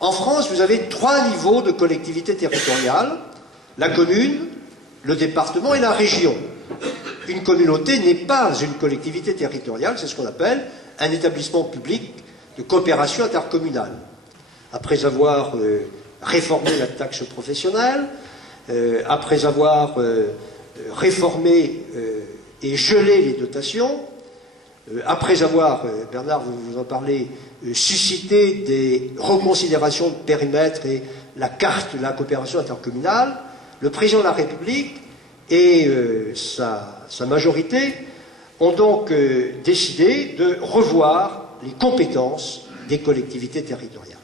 En France, vous avez 3 niveaux de collectivité territoriale, la commune, le département et la région. Une communauté n'est pas une collectivité territoriale, c'est ce qu'on appelle un établissement public de coopération intercommunale. Après avoir réformé la taxe professionnelle, après avoir réformé et gelé les dotations, après avoir, Bernard, vous en parlez, suscité des reconsidérations de périmètre et la carte de la coopération intercommunale, le président de la République et sa majorité ont donc décidé de revoir les compétences des collectivités territoriales.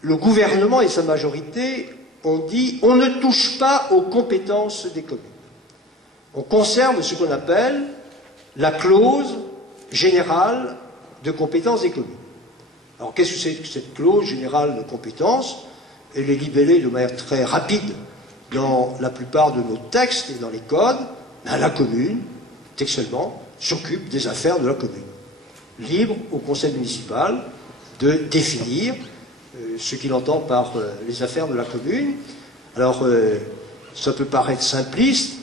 Le gouvernement et sa majorité ont dit on ne touche pas aux compétences des communes. On conserve ce qu'on appelle la clause générale de compétences des communes. Alors qu'est-ce que c'est que cette clause générale de compétences? Elle est libellée de manière très rapide dans la plupart de nos textes et dans les codes. La commune, textuellement, s'occupe des affaires de la commune. Libre au conseil municipal de définir ce qu'il entend par les affaires de la commune. Alors, ça peut paraître simpliste,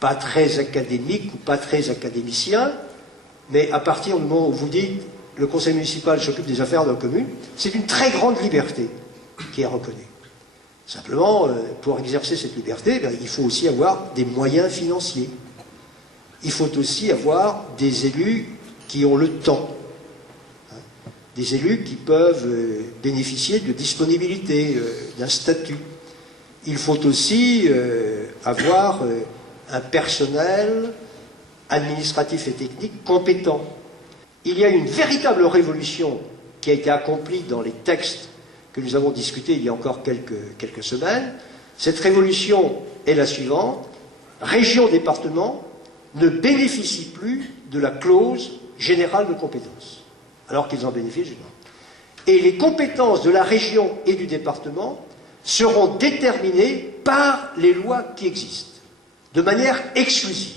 pas très académique ou pas très académicien, mais à partir du moment où vous dites le conseil municipal s'occupe des affaires de la commune, c'est une très grande liberté qui est reconnue. Simplement, pour exercer cette liberté, il faut aussi avoir des moyens financiers. Il faut aussi avoir des élus qui ont le temps. Des élus qui peuvent bénéficier de disponibilité, d'un statut. Il faut aussi avoir un personnel administratif et technique compétent. Il y a une véritable révolution qui a été accomplie dans les textes que nous avons discutés il y a encore quelques semaines. Cette révolution est la suivante. Région, département ne bénéficient plus de la clause générale de compétences, alors qu'ils en bénéficient justement. Et les compétences de la région et du département seront déterminées par les lois qui existent, de manière exclusive.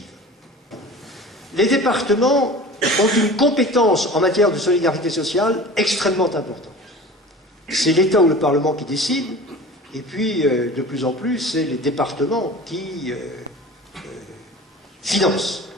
Les départements ont une compétence en matière de solidarité sociale extrêmement importante. C'est l'État ou le Parlement qui décide, et puis de plus en plus, c'est les départements qui financent